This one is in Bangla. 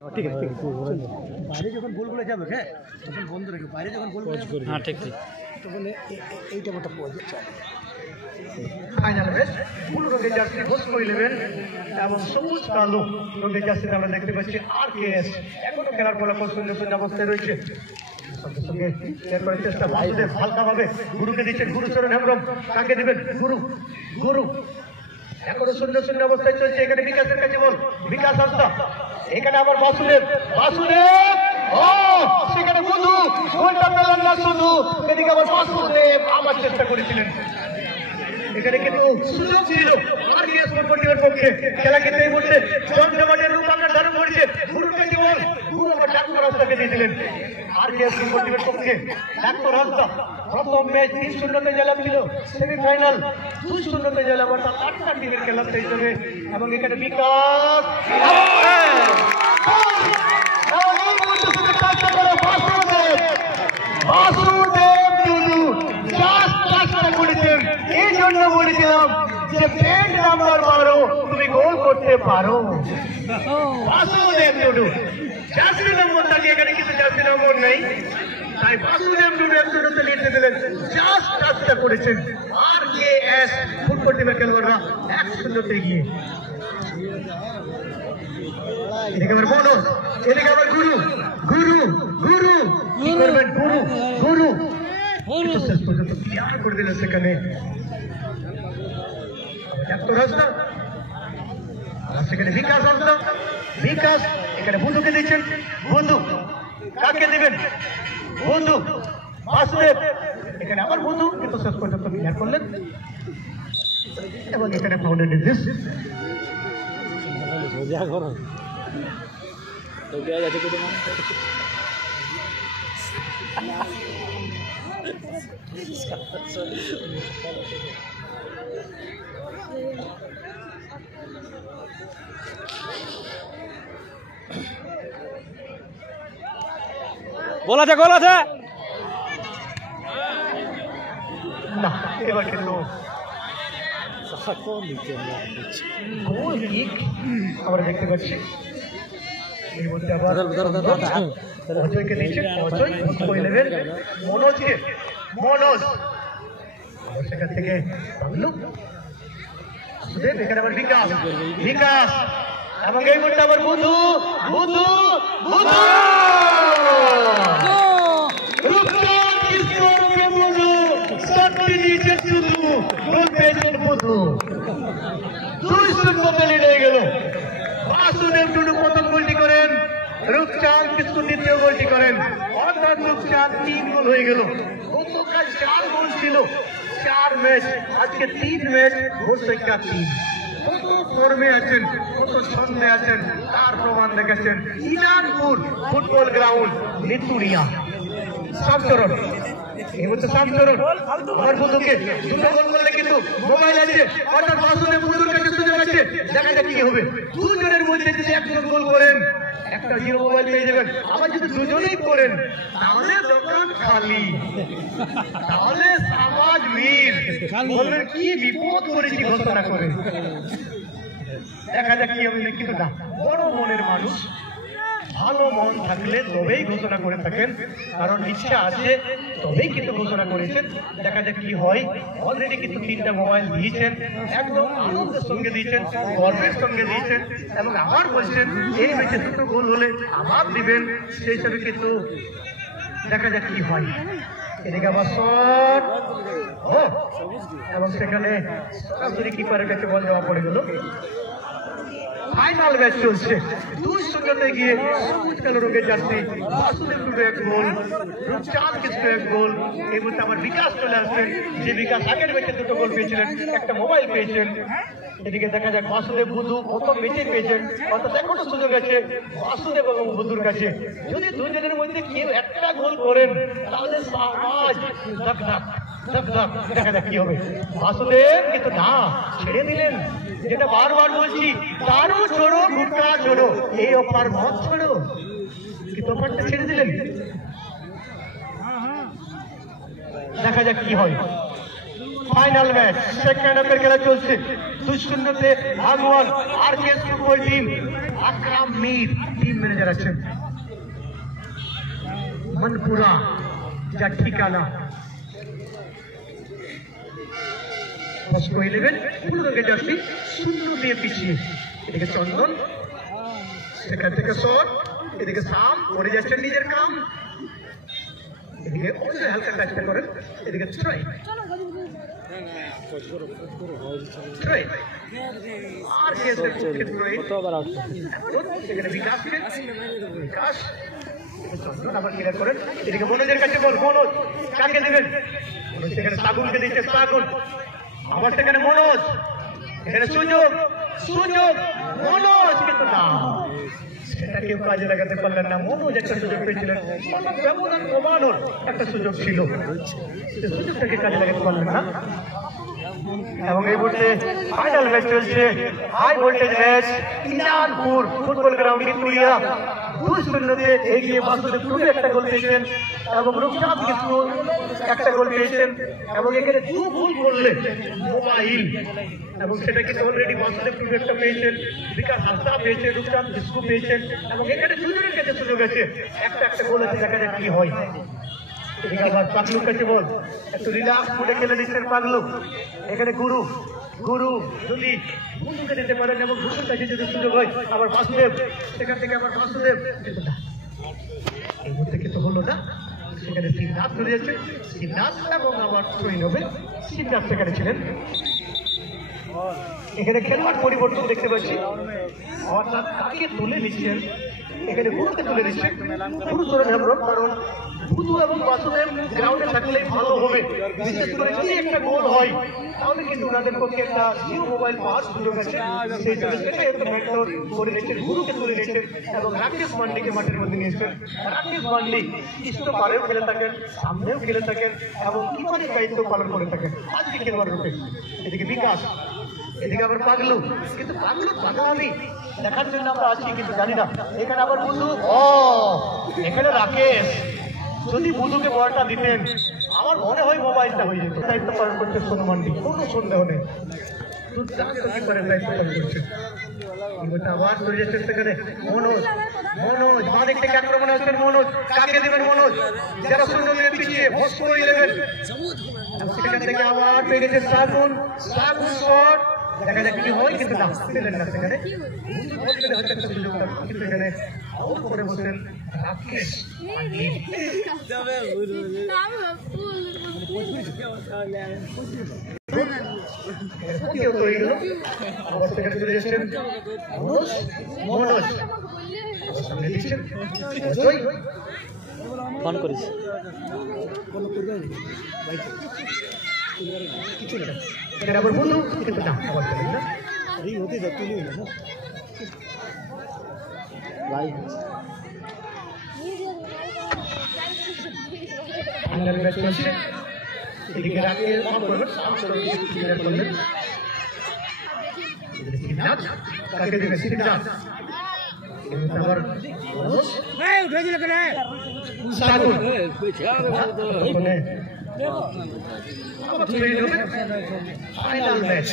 ঠিক আছে বাইরে যখন গোলগুলো যাবে হ্যাঁ তখন বন্ধ রেখে বাইরে যখন গোল করে হ্যাঁ ঠিক ঠিক তখন এইটা মতো পোজ চলে ফাইনাল ম্যাচ ব্লু রঙের জার্সি ঘোষক 11 এবং সবুজ কালো রঙের জার্সিতে আমরা দেখতে পাচ্ছি আরকেএস এখনো খেলার ফলাফল শূন্য অবস্থায় রয়েছে সঙ্গে সঙ্গে এরপরে চেষ্টা বাসুদেব হালকাভাবে গুরুকে দিচ্ছেন গুরুচরণ হেমব্রম কাকে দিবেন গুরু গুরু এখনো শূন্য অবস্থায় চলছে এখানে বিকাশের কাছে বল বিকাশ হাসদা এখানে আবার বাসুদেব বাসুদেব ও সেখানে বন্ধু গোলটা পেলেন না শুধু এদিকে আবার বাসুদেব আবার চেষ্টা করেছিলেন এখানে কিন্তু সুযোগ ছিল আরকেএস ফুটবলের পক্ষে খেলা কিন্তু এই মুহূর্তে জমজমাটের রূপ আমরা ধারণ করেছে গুরুর কাছে বল গুরু আবার ডাক্তার হাসদাকে দিয়ে দিলেন আরকেএস ফুটবলের পক্ষে ডাক্তার হাসদা প্রথম ম্যাচ 3-0 জয়লাভ ছিল সেমিফাইনাল 2-0 জয়লাভ অর্থাৎ 8টা টিমের খেলা হিসেবে এবং এখানে বিকাশ বাসুদেব টুডু চাষটা করেছেন এই জন্য বলেছিলাম যে ব্যান্ড নাম্বার 12 তুমি গোল করতে পারো বাসুদেব টুডু জার্সি নম্বর থাকে এখানে কিন্তু জার্সি নম্বর নেই তাই বাসুদেব টুডু একজনকে লিখতে দিলেন চাষটা করেছেন আরকেএস ফুটবল টিমের খেলোয়াড়রা 1-0 এগিয়ে এদিকে আবার বোনস এদিকে আবার গুরু গুরু গুরু কি করবেন গুরু গুরু শেষ পর্যন্ত ক্লিয়ার করে দিলেন সেখানে সেখানে বিকাশ হাসদা বিকাশ এখানে বন্ধুকে দিচ্ছেন বন্ধু কাকে দিবেন বন্ধু বাসুদেব এখানে আবার বন্ধু কিন্তু শেষ পর্যন্ত ক্লিয়ার করলেন এবং এখানে ফাউলের নির্দেশ গোল আছে গোল আছে না এবার কিন্তু গোল কিক আমরা দেখতে পাচ্ছি এই মধ্যে আবার অজয়কে দিচ্ছেন অজয় 11 মনোজকে মনোজ আবার সেখান থেকে বাবলু সুদেব এখানে আবার বিকাশ বিকাশ এবং এই মধ্যে আবার বন্ধু বন্ধু বন্ধু বাসুদেব টুডু প্রথম গোলটি করেন রূপচাঁদ কিস্কু দ্বিতীয় গোলটি করেন অর্থাৎ রূপচাঁদ 3 গোল হয়ে গেল গতকাল 4 গোল ছিল 4 ম্যাচ আজকে 3 ম্যাচ গোল সংখ্যা 3 কত ফর্মে আছেন কত ছন্দে আছেন তার প্রমাণ রেখেছেন ইনানপুর ফুটবল গ্রাউন্ড নিতুরিয়া সামচরণ এই হচ্ছে সামচরণ আমার বন্ধুকে দুটো গোল করলে কিন্তু মোবাইল আছে অর্থাৎ বাসুদেব বন্ধুর কাছে সুযোগ আছে দেখা যাক কি হবে দুজনের মধ্যে যদি একজন গোল করেন একটা জিরো মোবাইল পেয়ে যাবেন আবার যদি দুজনেই করেন তাহলে দোকান খালি তাহলে সমাজ বীর বলবেন কি বিপদ করেছি ঘোষণা করে দেখা যাক কি হবে কিন্তু না বড় মনের মানুষ ভালো মন থাকলে তবেই ঘোষণা করে থাকেন কারণ ইচ্ছা আছে তবেই কিন্তু ঘোষণা করেছেন দেখা যাক কি হয় অলরেডি কিন্তু 3টা মোবাইল দিয়েছেন একদম আনন্দের সঙ্গে দিয়েছেন গর্বের সঙ্গে দিয়েছেন এবং আবার বলছেন এই ম্যাচে 2টো গোল হলে আবার দিবেন সেই হিসাবে কিন্তু দেখা যাক কি হয় এদিকে আবার শট এবং সেখানে সরাসরি কিপারের কাছে বল দেওয়া পড়ে গেল ফাইনাল ম্যাচ চলছে 2-0 গিয়ে সবুজ কালো রঙের জার্সি বাসুদেব টুডু 1 গোল রূপচাঁদ কিস্কু 1 গোল এই মুহূর্তে আমার বিকাশ চলে আসছেন যে বিকাশ আগের ম্যাচে 2টো গোল পেয়েছিলেন একটা মোবাইল পেয়েছেন এদিকে দেখা যাক বাসুদেব বুধু প্রথম ম্যাচে পেয়েছেন অর্থাৎ এখনো সুযোগ আছে বাসুদেব এবং বুধুর কাছে যদি দুজনের মধ্যে কেউ একটা গোল করেন তাহলে সমাজ দেখা যাক কি হবে বাসুদেব কিন্তু না ছেড়ে দিলেন যেটা বারবার বলছি তারও ছোড়ো গুটকা ছোড়ো এই অফার মত ছোড়ো কিন্তু অফারটা ছেড়ে দিলেন দেখা যাক কি হয় फाइनल मैच सेकंड हाफের খেলা চলছে 2-0 তে ভাগওয়ান আরকেএস ফুটবল টিম আকরাম मीर टीम मैनेजर আছেন मनपुरा যা ঠিকানা মস্কো 11 ফুল রঙের জার্সি শূন্য দিয়ে পিছিয়ে এদিকে চন্দন সেখান থেকে শট এদিকে সাম করে যাচ্ছেন নিজের কাম এদিকে ওদের হালকা টাচটা করেন এদিকে ট্রাই আর কেসে কতবার আউট এখানে বিকাশ চন্দন আবার ক্লিয়ার করেন এদিকে মনোজের কাছে বল মনোজ কাকে দেবেন সেখানে সাগুনকে দিচ্ছে সাগুন আবার সেখানে মনোজ এখানে সুযোগ মনোজ কিন্তু না সেটা কেউ কাজে লাগাতে পারলেন না মনোজ একটা সুযোগ পেয়েছিলেন ব্যবধান কমানোর একটা সুযোগ ছিল সে সুযোগটাকে কাজে লাগাতে পারলেন না এবং এই মুহূর্তে ফাইনাল ম্যাচ চলছে high voltage match Inanpur football ground India 2-0 এগিয়ে বাসুদেব টুডু একটা গোল পেয়েছেন এবং রূপচাঁদ কিশোর একটা গোল পেয়েছেন এবং এখানে 2 গোল করলে মোবাইল এবং সেটা কিন্তু অলরেডি বাসুদেব টুডু একটা পেয়েছেন বিকাশ হাসা পেয়েছেন রূপচাঁদ কিশোর পেয়েছেন এবং এখানে দুজনের কাছে সুযোগ আছে একটা গোল আছে দেখা যাক কি হয় এদিকে আবার পাগলুর কাছে বল একটু রিল্যাক্স করে খেলে দিচ্ছেন পাগলু এখানে গুরু যদি গুরুকে দিতে পারেন এবং গুরুর কাছে যদি সুযোগ হয় আবার বাসুদেব সেখান থেকে আবার বাসুদেব এই মুহূর্তে কিন্তু হলো না সেখানে সিদ্ধার্থ ধরে যাচ্ছে সিদ্ধার্থ এবং আবার ট্রেন হবে সিদ্ধার্থ সেখানে ছিলেন এখানে খেলোয়াড় পরিবর্তন দেখতে পাচ্ছি অর্থাৎ কাকে তুলে নিচ্ছেন এখানে গুরুকে তুলে নিচ্ছেন গুরু চলে যাবেন কারণ গুরু এবং বাসুদেব গ্রাউন্ডে থাকলেই ভালো হবে বিশেষ করে যদি একটা গোল হয় তাহলে কিন্তু ওনাদের পক্ষে একটা জিরো মোবাইল পাওয়ার সুযোগ আছে সেই জন্য মেন্টর করে নিচ্ছেন গুরুকে তুলে নিচ্ছেন এবং রাকেশ মান্ডিকে মাঠের মধ্যে নিয়েছেন রাকেশ মান্ডি ইষ্ট পারেও খেলে থাকেন সামনেও খেলে থাকেন এবং কিপারের দায়িত্ব পালন করে থাকেন আজকে খেলোয়াড় রূপে এদিকে বিকাশ এদিকে আবার পাগলু কিন্তু পাগলামি দেখার জন্য আমরা আছি কিন্তু জানি না এখানে আবার বুধু এখানে রাকেশ যদি বুধুকে বলটা দিতেন আমার মনে হয় মোবাইলটা হয়ে যেত দায়িত্ব পালন করছে সোনু মান্ডি কোনো সন্দেহ নেই দায়িত্ব পালন করছে আবার চলে যাচ্ছেন সেখানে মনোজ মা দেখতে আক্রমণ আসছেন মনোজ কাকে দেবেন মনোজ যারা শূন্য নিয়ে পিছিয়ে মস্কো 11 সেখান থেকে আবার পেয়ে গেছে সাগুন শট দেখা যাক কি হয় কিন্তু না পেলেন না সেখানে কিন্তু এখানে আউট করে বসেন রাকেশ সেখানে চলে যাচ্ছেন মনোজ সামনে দিচ্ছেন ফোন করিস কিছু না এখানে আবার বন্ধু কিন্তু না আবার পেলেন না এই হতে যা তুলি না ভাই ফাইনাল ম্যাচ চলছে এদিকে রাকে অন করবেন ক্লিয়ার করলেন সিদ্ধার্থ কাকে দেবে সিদ্ধার্থ আবার উঠে দিল কেন সাগুন ফাইনাল ম্যাচ